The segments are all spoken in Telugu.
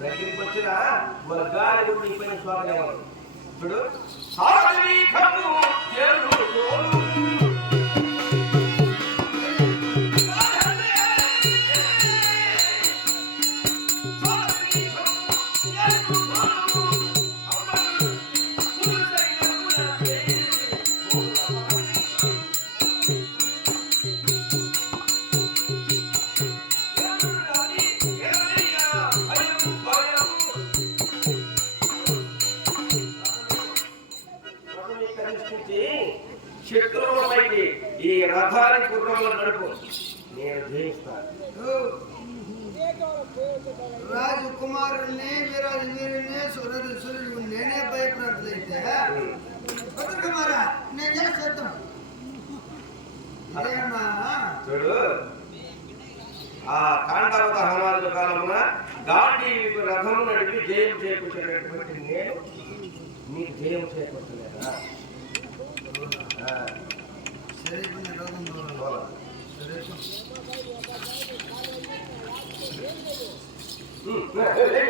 దగ్గరికి వచ్చినా గాలి కూడా నీ పైన స్వాగతం ఇప్పుడు శత్రువులపైకి ఈ రథాన్ని గుర్రంలో నడుపు నేను జయిస్తాను. రాజకుమారుల్ని వీరాజు వీరుని సూర్యుడు నేనే భయపడట్లయితే కుమారా నేను చేస్తాను. చూడు ఆ కాండావత హనుమానుల కాలమున గాంధీవికు రథము నడిపి జయం చేకూర్చేటటువంటి నేను నీకు జయం చేకూర్చలేదా? సరే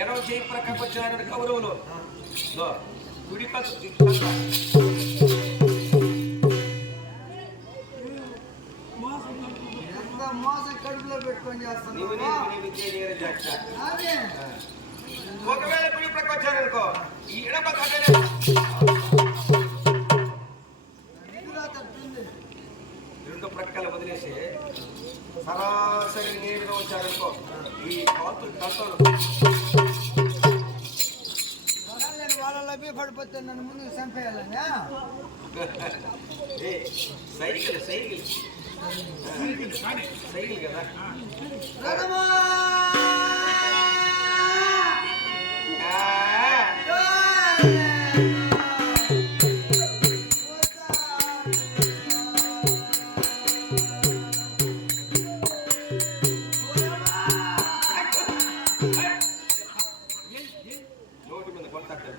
ఎడవ చేయి ప్రక్కకు వచ్చిన కౌరవులు గుడి మోసం కడుపులో పెట్టుకొని చేస్తాను. ఒకవేళ గుడి ప్రక్క వచ్చారనుకో ఈ ఎడమ రెండు ప్రక్కలు వదిలేసి సరాసరి నేరుగా వచ్చారనుకో ఈ కథలు వాళ్ళ పడిపోతే నన్ను ముందుకు చంపేయాలని సైకిల్ సైకిల్ సైకిల్ కదా నోటి మీద కొట్టాడు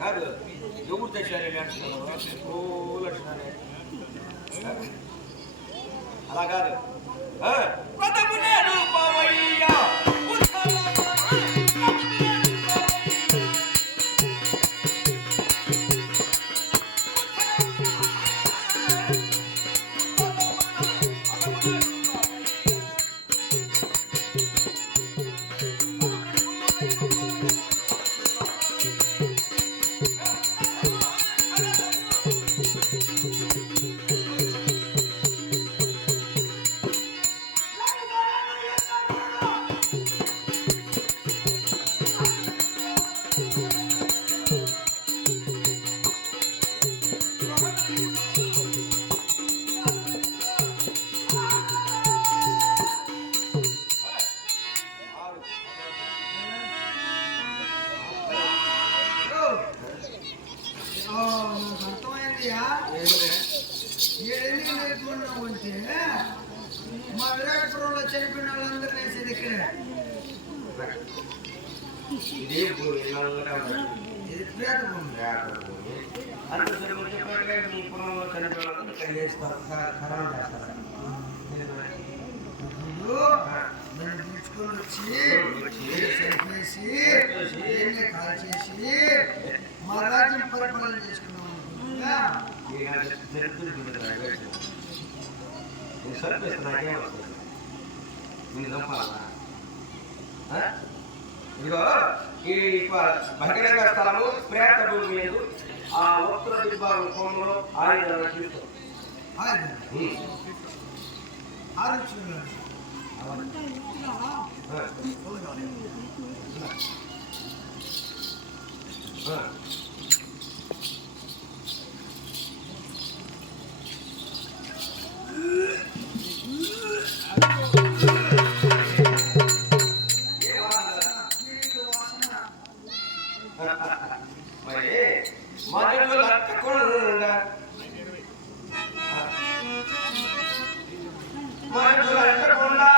కాదు ఎవరు తెచ్చారని అంటున్నాను. ఓ లక్షణాలే అలా కాదు. మా విరాటపురంలో చనిపోయిన వాళ్ళందరూ వేసేది ఇక్కడే. ఇదే భూమి ఇది ప్రేత భూమి. మీ పొలంలో చనిపోయిన వాళ్ళందరూ చేస్తారు ఖననం చేస్తారు. మనం తీసుకొని వచ్చి చంపేసి కాల్ చేసి మా రాజ్యం పరిపాలన చేసుకున్నాం. ఇదిగో ఈ బహిరంగ స్థలము ప్రేత భూమి లేదు. ఆ ఉత్తర దిగ్భాగం కోమంలో ఆయుధాలు చూస్తాం. మరి మనులు లట్టకుండా మనులు లట్టకుండా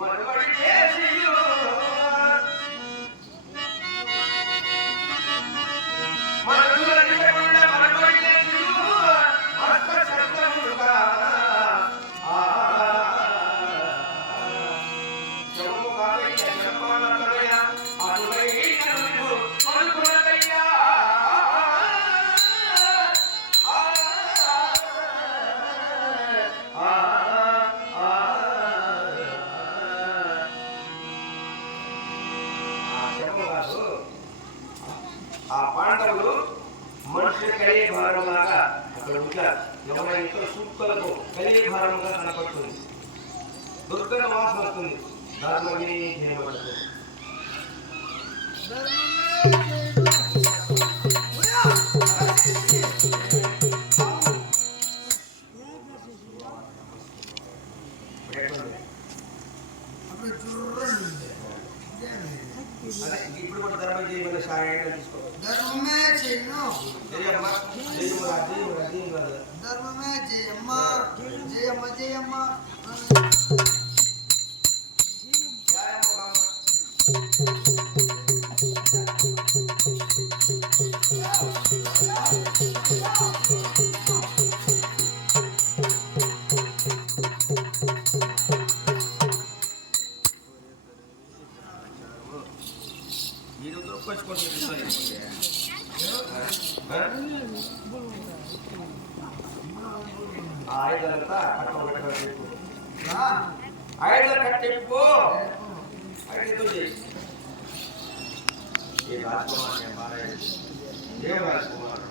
మనుగడి చేసి మనులు లట్టకుండా మనుగడి చేసి అస్త శబ్దముగా ఆ పాండవులు మనుషులు కలిగే భారంలాగా అక్కడ ఉంటారు. ఎవరైనా సూక్తులకు కలిగే భారంగా కనపడుతుంది. దుర్గణ వాసన వస్తుంది. ధర్మమే చేయబడుతుంది. ఇప్పుడు కూడా ధర్మం చేయమని సాయం తీసుకో. ధర్మమే చేయను. జయమ్మ ధర్మమే జయమ్మ జయమ్మ జయమ్మ. ఆయుధాలు కట్టెప్పు ఏ రాజకుమార్ దేవ రాజకుమార్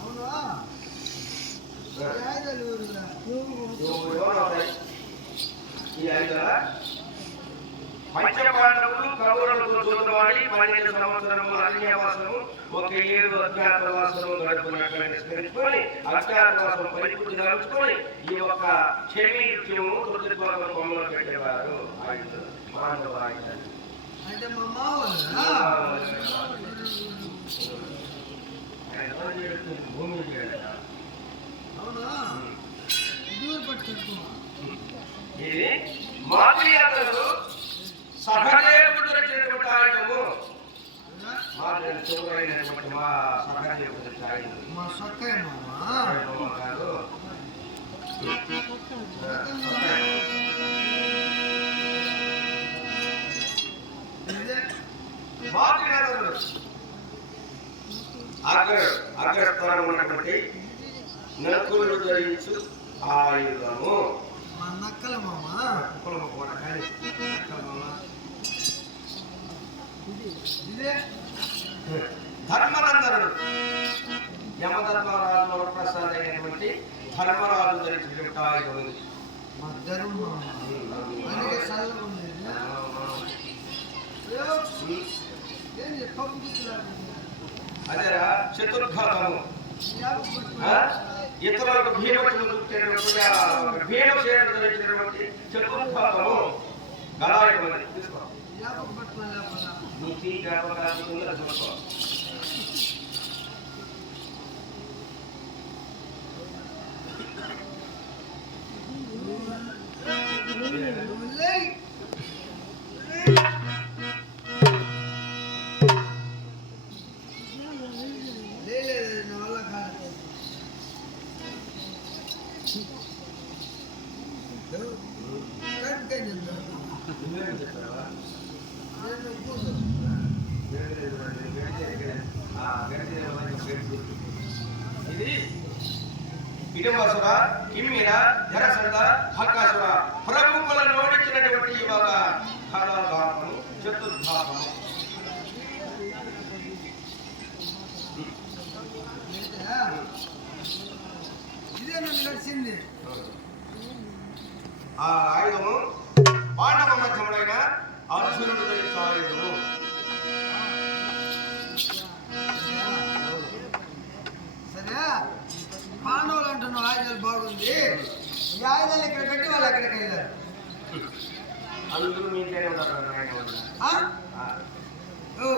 అవునా ఈ ఆయుధాల పంచపాండవులు కౌరవులతో చూడవాడి 12 సంవత్సరము అరణ్యవాసము 1 ఏడు అజ్ఞాతవాసము గడుపునట్లని స్మరించుకొని అజ్ఞాతవాసం పరిపూర్తి గావించుకొని ఈ యొక్క క్షమీత్యము దుర్గత్వాల కొమ్మలో పెట్టేవారు ఆయుధాలు పాండవ ఆయుధాలు. అంటే మా మావరా భూమి అవునా దూర పట్టుకో. ఇది మాతృయాత్రలు సహదేవుడు రచించినటువంటి ఆయుధము. మాతృ చెవులైనటువంటి మా సహదేవుడు ఆయుధం. మా సక్కయ్య మామ కాదు. మాతృయాత్రలు అగ్రస్థానం ఉన్నటువంటి నకులుడు ధరించు ఆయుధము. మా నక్కల మామ ధర్మనందనుడు యమధర్మరాజు వరప్రసాద్ అయినటువంటి ధర్మరాజు ధరించినటువంటి ఆయుధం ఉంది. మా ధర్మ అందుకే చల్లగా ఉండేది. అదేరా చతుర్ఘాతము. ఇతరులకు భీమకు భీమ ధరించినటువంటి చతుర్ఘాతము గలాయుధం తీసుకో. నీతి జ్ఞాపకాలు చూసుకో. ఇది ఇడమసుర కిమ్మిర జరసంద హకాసుర ప్రముఖులను ఓడించినటువంటి ఇవాగ కళాభాగము చతుర్భాగము. ఇదే నన్ను నడిచింది. ఆ ఆయుధము పాండవ మధ్యముడైన అర్జునుడు ధరించిన ఆయుధము. సరే పాండవులు అంటున్నావు ఆయుధాలు బాగుంది. ఈ ఆయుధాలు ఇక్కడ పెట్టి వాళ్ళు ఎక్కడికి వెళ్ళారు. అందరూ మీ ఇంట్లోనే ఉంటారు నాయన వాళ్ళు. ఆ? ఓ,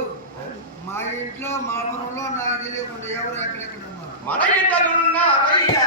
మా ఇంట్లో మా పొలంలో నాకు తెలియకుండా ఎవరు ఎక్కడెక్కడ ఉన్నారు. మన ఇంట్లో ఉన్నారయ్యా